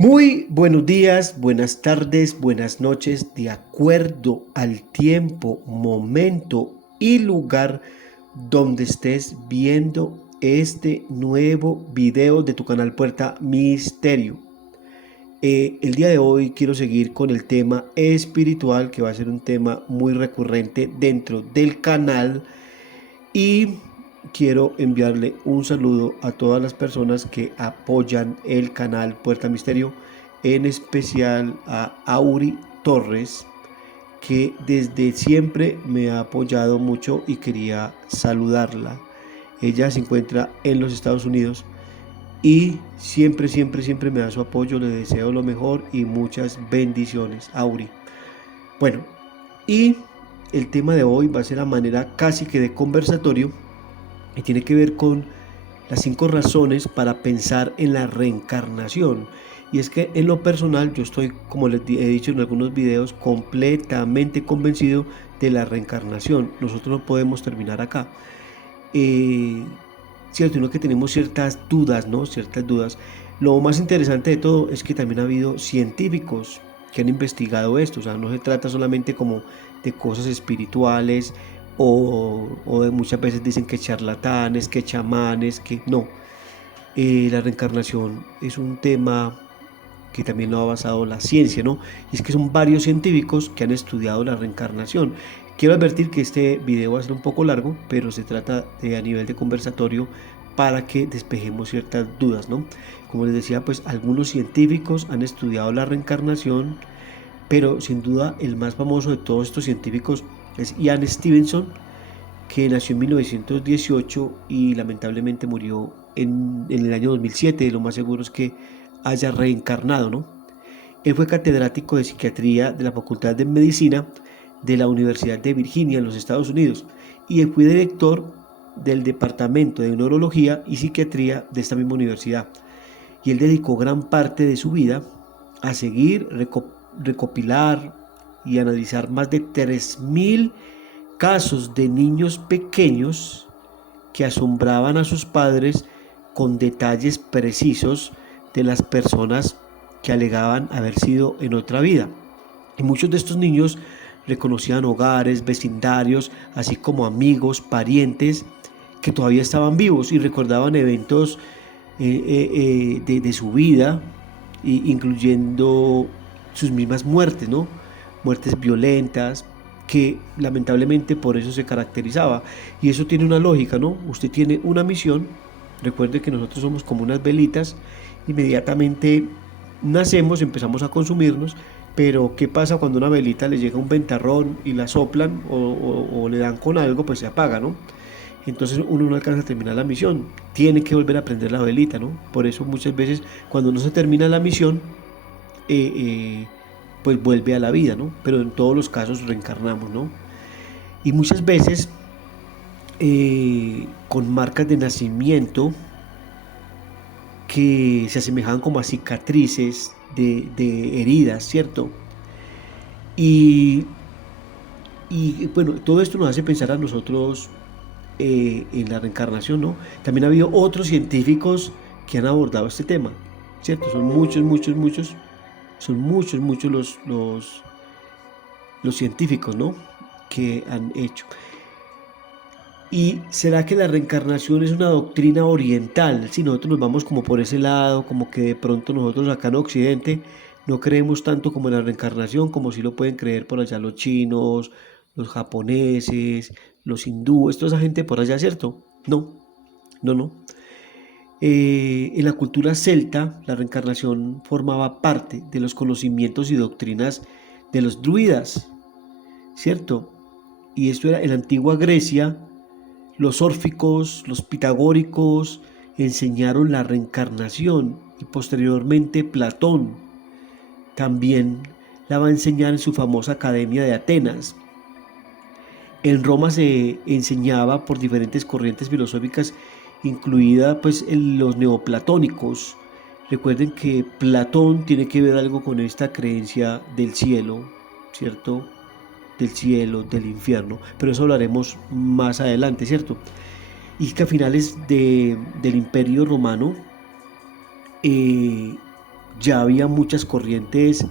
Muy buenos días, buenas tardes, buenas noches, de acuerdo al tiempo, momento y lugar donde estés viendo este nuevo video de tu canal Puerta Misterio. El día de hoy quiero seguir con el tema espiritual, que va a ser un tema muy recurrente dentro del canal, y quiero enviarle un saludo a todas las personas que apoyan el canal Puerta Misterio, en especial a Auri Torres, que desde siempre me ha apoyado mucho y quería saludarla. Ella se encuentra en los Estados Unidos y siempre me da su apoyo. Le deseo lo mejor y muchas bendiciones, Auri. Bueno, y el tema de hoy va a ser a manera casi que de conversatorio y tiene que ver con las 5 razones para pensar en la reencarnación. Y es que en lo personal yo estoy, como les he dicho en algunos videos, completamente convencido de la reencarnación. Nosotros no podemos terminar acá. Eh, Cierto, uno que tenemos ciertas dudas, ¿no? Ciertas dudas. Lo más interesante de todo es que también ha habido científicos que han investigado esto. O sea, no se trata solamente como de cosas espirituales o de muchas veces dicen que charlatanes, que chamanes, que no. La reencarnación es un tema que también lo ha basado la ciencia, ¿no? Y es que son varios científicos que han estudiado la reencarnación. Quiero advertir que este video va a ser un poco largo, pero se trata de a nivel de conversatorio para que despejemos ciertas dudas, ¿no? Como les decía, pues algunos científicos han estudiado la reencarnación, pero sin duda el más famoso de todos estos científicos es Ian Stevenson, que nació en 1918 y lamentablemente murió en el año 2007. Lo más seguro es que haya reencarnado, ¿no? Él fue catedrático de psiquiatría de la Facultad de Medicina de la Universidad de Virginia en los Estados Unidos y él fue director del Departamento de Neurología y Psiquiatría de esta misma universidad. Y él dedicó gran parte de su vida a seguir, recopilar y analizar más de 3.000 casos de niños pequeños que asombraban a sus padres con detalles precisos de las personas que alegaban haber sido en otra vida. Y muchos de estos niños reconocían hogares, vecindarios, así como amigos, parientes que todavía estaban vivos y recordaban eventos de su vida, incluyendo sus mismas muertes, ¿no? Muertes violentas, que lamentablemente por eso se caracterizaba. Y eso tiene una lógica, ¿no? Usted tiene una misión. Recuerde que nosotros somos como unas velitas. Inmediatamente nacemos, empezamos a consumirnos, pero ¿qué pasa cuando a una velita le llega un ventarrón y la soplan o le dan con algo? Pues se apaga, ¿no? Entonces uno no alcanza a terminar la misión, tiene que volver a prender la velita, ¿no? Por eso muchas veces cuando no se termina la misión, eh, eh, pues vuelve a la vida, ¿no? Pero en todos los casos reencarnamos, ¿no? Y muchas veces con marcas de nacimiento que se asemejaban como a cicatrices de heridas, ¿cierto? Y, bueno, todo esto nos hace pensar a nosotros en la reencarnación, ¿no? También ha habido otros científicos que han abordado este tema, ¿cierto? Son muchos los científicos, ¿no? Que han hecho. ¿Y será que la reencarnación es una doctrina oriental? Si nosotros nos vamos como por ese lado, como que de pronto nosotros acá en Occidente no creemos tanto como en la reencarnación, como si lo pueden creer por allá los chinos, los japoneses, los hindúes, toda esa gente por allá, ¿cierto? No, no. En la cultura celta, la reencarnación formaba parte de los conocimientos y doctrinas de los druidas, ¿cierto? Y esto era en la antigua Grecia. Los órficos, los pitagóricos enseñaron la reencarnación y posteriormente Platón también la va a enseñar en su famosa Academia de Atenas. En Roma se enseñaba por diferentes corrientes filosóficas, incluida pues los neoplatónicos. Recuerden que Platón tiene que ver algo con esta creencia del cielo, ¿cierto? Del cielo, del infierno, pero eso hablaremos más adelante, ¿cierto? Y que a finales del Imperio Romano, eh, ya había muchas corrientes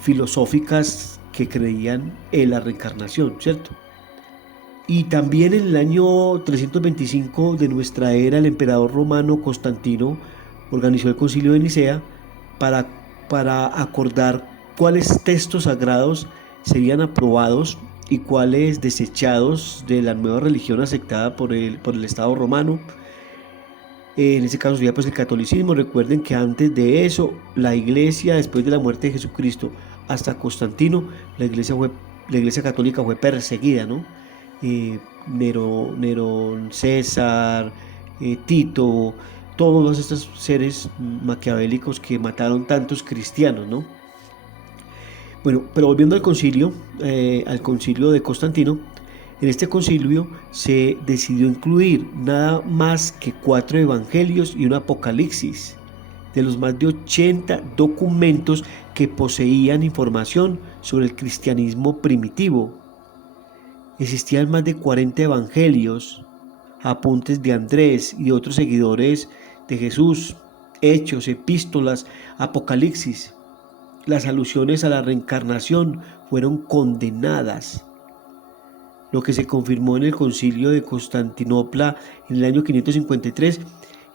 filosóficas que creían en la reencarnación, ¿cierto? Y también en el año 325 de nuestra era, el emperador romano Constantino organizó el Concilio de Nicea para, para acordar cuáles textos sagrados serían aprobados y cuáles desechados de la nueva religión aceptada por el Estado romano. En ese caso sería pues el catolicismo. Recuerden que antes de eso, la iglesia, después de la muerte de Jesucristo hasta Constantino, la iglesia católica fue perseguida, ¿no? Eh, Nerón, César, Tito, todos estos seres maquiavélicos que mataron tantos cristianos, ¿no? Bueno, pero volviendo al concilio de Constantino, en este concilio se decidió incluir nada más que 4 evangelios y un apocalipsis, de los más de 80 documentos que poseían información sobre el cristianismo primitivo. Existían más de 40 evangelios, apuntes de Andrés y otros seguidores de Jesús, hechos, epístolas, apocalipsis. Las alusiones a la reencarnación fueron condenadas, lo que se confirmó en el Concilio de Constantinopla en el año 553,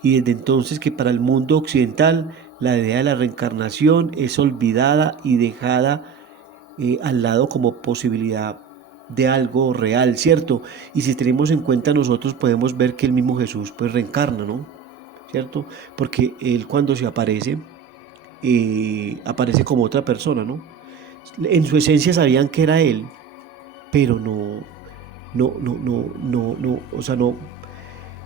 y desde entonces que para el mundo occidental la idea de la reencarnación es olvidada y dejada al lado como posibilidad de algo real, ¿cierto? Y si tenemos en cuenta, nosotros podemos ver que el mismo Jesús pues reencarna, ¿no? ¿Cierto? Porque él cuando se aparece, aparece como otra persona, ¿no? En su esencia sabían que era él, pero o sea,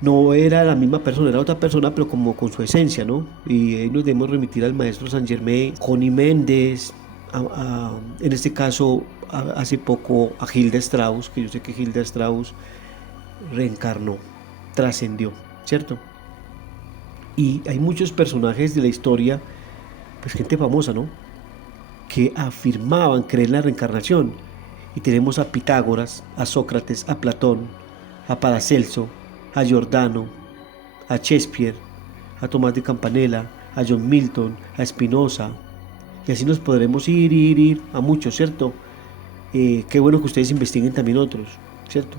no era la misma persona, era otra persona, pero como con su esencia, ¿no? Y ahí nos debemos remitir al maestro Saint Germain, Connie Méndez, en este caso, hace poco a Hilda Strauss, que yo sé que Hilda Strauss reencarnó, trascendió, ¿cierto? Y hay muchos personajes de la historia, pues gente famosa, ¿no? Que afirmaban creer en la reencarnación. Y tenemos a Pitágoras, a Sócrates, a Platón, a Paracelso, a Giordano, a Shakespeare, a Tomás de Campanella, a John Milton, a Spinoza. Y así nos podremos ir a muchos, ¿cierto? Qué bueno que ustedes investiguen también otros, ¿cierto?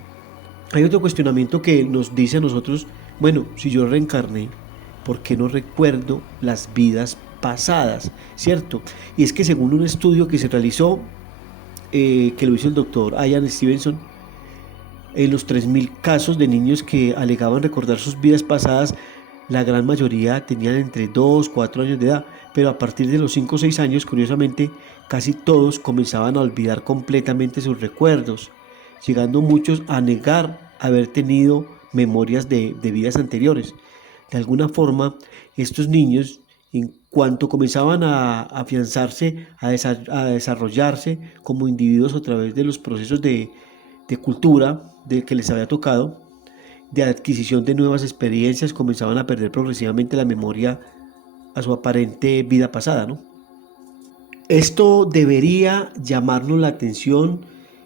Hay otro cuestionamiento que nos dice a nosotros, bueno, si yo reencarné, ¿por qué no recuerdo las vidas pasadas? ¿Cierto? Y es que según un estudio que se realizó, que lo hizo el doctor Ian Stevenson, en los 3.000 casos de niños que alegaban recordar sus vidas pasadas, la gran mayoría tenían entre 2 4 años de edad, pero a partir de los 5 o 6 años, curiosamente, casi todos comenzaban a olvidar completamente sus recuerdos, llegando muchos a negar haber tenido memorias de vidas anteriores. De alguna forma, estos niños, en cuanto comenzaban a afianzarse, a desarrollarse como individuos a través de los procesos de cultura de que les había tocado, de adquisición de nuevas experiencias, comenzaban a perder progresivamente la memoria a su aparente vida pasada, ¿no? Esto debería llamarnos la atención.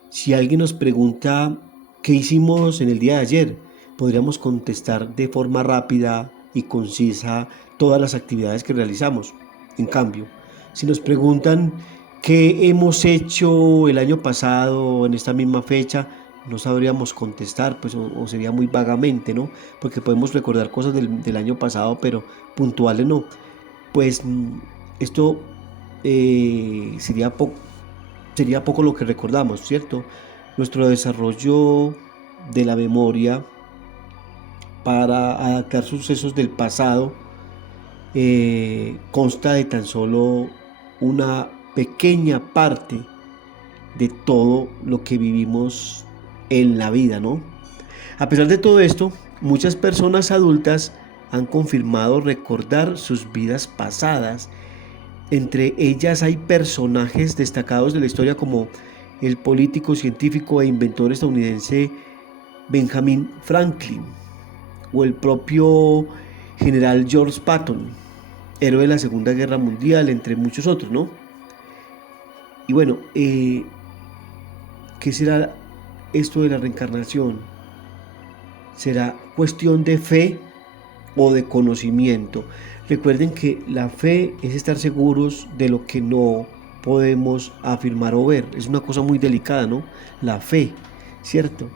Si alguien nos pregunta qué hicimos en el día de ayer, podríamos contestar de forma rápida y concisa todas las actividades que realizamos. En cambio, si nos preguntan qué hemos hecho el año pasado en esta misma fecha, no sabríamos contestar, pues, o sería muy vagamente, ¿no? Porque podemos recordar cosas del año pasado, pero puntuales no. Pues esto sería poco lo que recordamos, ¿cierto? Nuestro desarrollo de la memoria para adaptar sucesos del pasado consta de tan solo una pequeña parte de todo lo que vivimos en la vida, ¿no? A pesar de todo esto, muchas personas adultas han confirmado recordar sus vidas pasadas. Entre ellas hay personajes destacados de la historia como el político, científico e inventor estadounidense Benjamin Franklin o el propio general George Patton, héroe de la Segunda Guerra Mundial, entre muchos otros, ¿no? Y bueno, ¿qué será esto de la reencarnación? ¿Será cuestión de fe o de conocimiento. Recuerden que la fe es estar seguros de lo que no podemos afirmar o ver. Es una cosa muy delicada, ¿no? La fe, ¿cierto?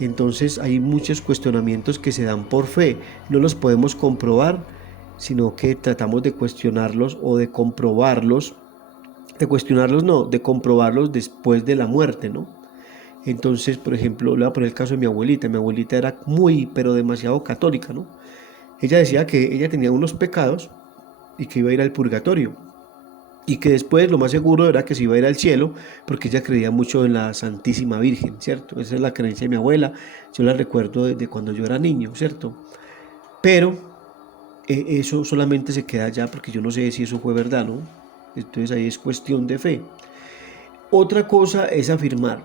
Entonces hay muchos cuestionamientos que se dan por fe. No los podemos comprobar, sino que tratamos de cuestionarlos o de comprobarlos. De cuestionarlos no, de comprobarlos después de la muerte, ¿no? Entonces, por ejemplo, le voy a poner el caso de mi abuelita. Mi abuelita era muy, pero demasiado católica, ¿no? Ella decía que ella tenía unos pecados y que iba a ir al purgatorio. Y que después lo más seguro era que se iba a ir al cielo, porque ella creía mucho en la Santísima Virgen, ¿cierto? Esa es la creencia de mi abuela. Yo la recuerdo desde cuando yo era niño, ¿cierto? Pero eso solamente se queda allá porque yo no sé si eso fue verdad, ¿no? Entonces ahí es cuestión de fe. Otra cosa es afirmar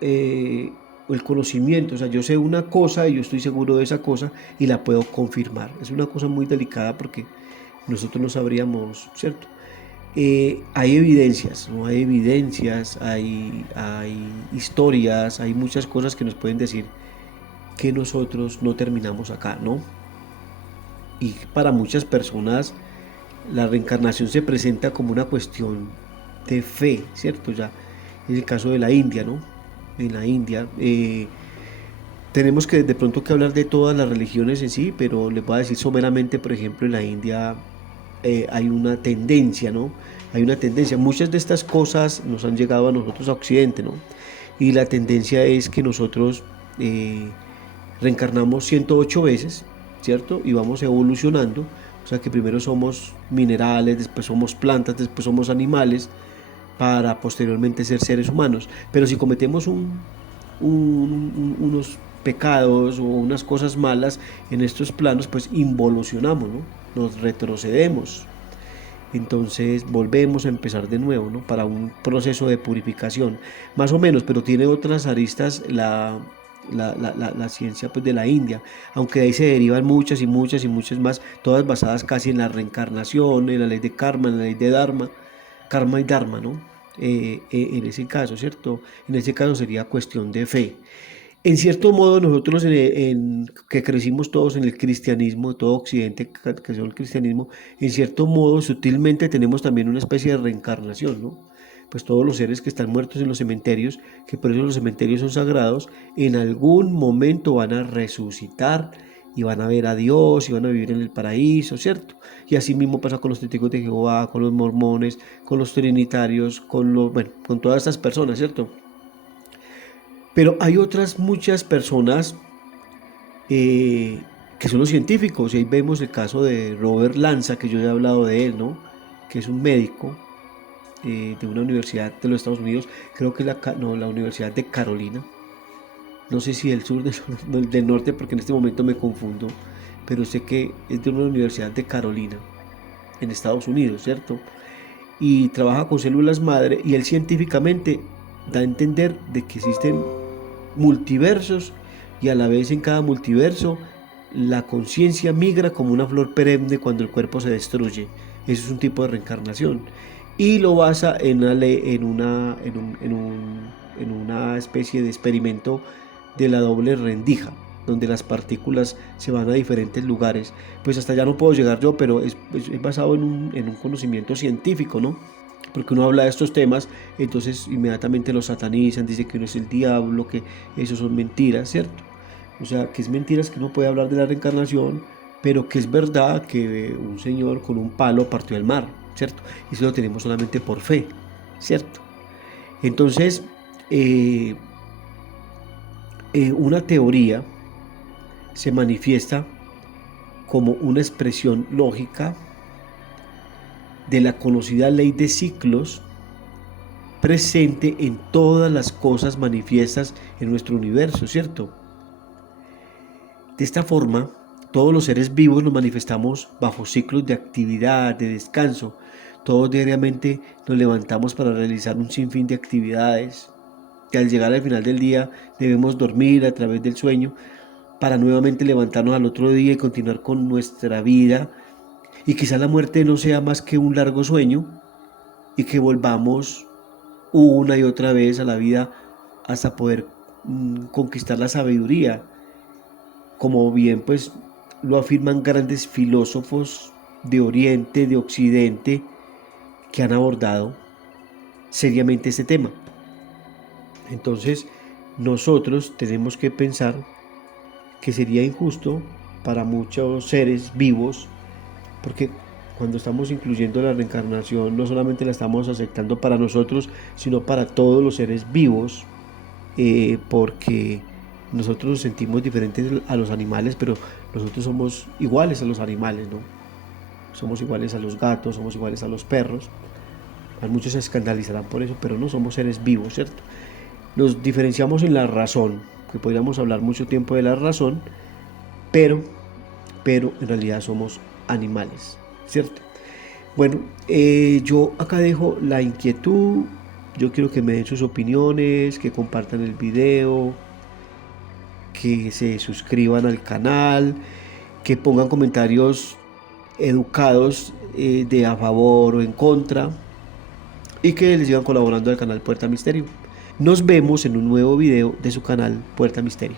eh, el conocimiento, o sea, yo sé una cosa y yo estoy seguro de esa cosa y la puedo confirmar. Es una cosa muy delicada porque nosotros no sabríamos, ¿cierto? Hay evidencias, ¿no? Hay evidencias, hay historias, hay muchas cosas que nos pueden decir que nosotros no terminamos acá, ¿no? Y para muchas personas la reencarnación se presenta como una cuestión de fe, ¿cierto? Ya en el caso de la India, ¿no? En la India, tenemos que de pronto que hablar de todas las religiones en sí, pero les voy a decir someramente, por ejemplo, en la India hay una tendencia, ¿no? Hay una tendencia. Muchas de estas cosas nos han llegado a nosotros a Occidente, ¿no? Y la tendencia es que nosotros reencarnamos 108 veces, ¿cierto? Y vamos evolucionando. O sea que primero somos minerales, después somos plantas, después somos animales, para posteriormente ser seres humanos. Pero si cometemos unos pecados o unas cosas malas en estos planos, pues involucionamos, ¿no? Nos retrocedemos. Entonces volvemos a empezar de nuevo, ¿no? Para un proceso de purificación, más o menos, pero tiene otras aristas la ciencia pues, de la India, aunque de ahí se derivan muchas y muchas y muchas más, todas basadas casi en la reencarnación, en la ley de karma, en la ley de dharma, karma y dharma, ¿no? En ese caso, ¿cierto? En ese caso sería cuestión de fe. En cierto modo, nosotros que crecimos todos en el cristianismo, todo Occidente que creció en el cristianismo, en cierto modo, sutilmente tenemos también una especie de reencarnación, ¿no? Pues todos los seres que están muertos en los cementerios, que por eso los cementerios son sagrados, en algún momento van a resucitar y van a ver a Dios y van a vivir en el paraíso, ¿cierto? Y así mismo pasa con los testigos de Jehová, con los mormones, con los trinitarios, bueno, con todas estas personas, ¿cierto? Pero hay otras muchas personas que son los científicos, y ahí vemos el caso de Robert Lanza, que yo he hablado de él, ¿no? Que es un médico de una universidad de los Estados Unidos, creo que la Universidad de Carolina, no sé si del sur, del norte, porque en este momento me confundo, pero sé que es de una universidad de Carolina, en Estados Unidos, ¿cierto? Y trabaja con células madre, y él científicamente da a entender de que existen multiversos y a la vez en cada multiverso la conciencia migra como una flor perenne cuando el cuerpo se destruye. Eso es un tipo de reencarnación. Y lo basa en una especie de experimento de la doble rendija, donde las partículas se van a diferentes lugares. Pues hasta allá no puedo llegar yo, pero es basado en un conocimiento científico, ¿no? Porque uno habla de estos temas, entonces inmediatamente los satanizan, dice que uno es el diablo, que eso son mentiras, ¿cierto? O sea, que es mentiras que uno puede hablar de la reencarnación, pero que es verdad que un señor con un palo partió el mar, ¿cierto? Y eso lo tenemos solamente por fe, ¿cierto? Entonces, eh, una teoría se manifiesta como una expresión lógica de la conocida ley de ciclos presente en todas las cosas manifiestas en nuestro universo, ¿cierto? De esta forma, todos los seres vivos nos manifestamos bajo ciclos de actividad, de descanso. Todos diariamente nos levantamos para realizar un sinfín de actividades, que al llegar al final del día debemos dormir a través del sueño para nuevamente levantarnos al otro día y continuar con nuestra vida. Y quizás la muerte no sea más que un largo sueño y que volvamos una y otra vez a la vida hasta poder conquistar la sabiduría, como bien pues lo afirman grandes filósofos de Oriente, de Occidente, que han abordado seriamente este tema. Entonces, nosotros tenemos que pensar que sería injusto para muchos seres vivos, porque cuando estamos incluyendo la reencarnación, no solamente la estamos aceptando para nosotros, sino para todos los seres vivos, porque nosotros nos sentimos diferentes a los animales, pero nosotros somos iguales a los animales, ¿no? Somos iguales a los gatos, somos iguales a los perros. Muchos se escandalizarán por eso, pero no somos seres vivos, ¿cierto? Nos diferenciamos en la razón, que podríamos hablar mucho tiempo de la razón, pero, pero en realidad somos animales, ¿cierto? Bueno, yo acá dejo la inquietud, yo quiero que me den sus opiniones, que compartan el video, que se suscriban al canal, que pongan comentarios educados de a favor o en contra y que les sigan colaborando al canal Puerta Misterio. Nos vemos en un nuevo video de su canal Puerta Misterio.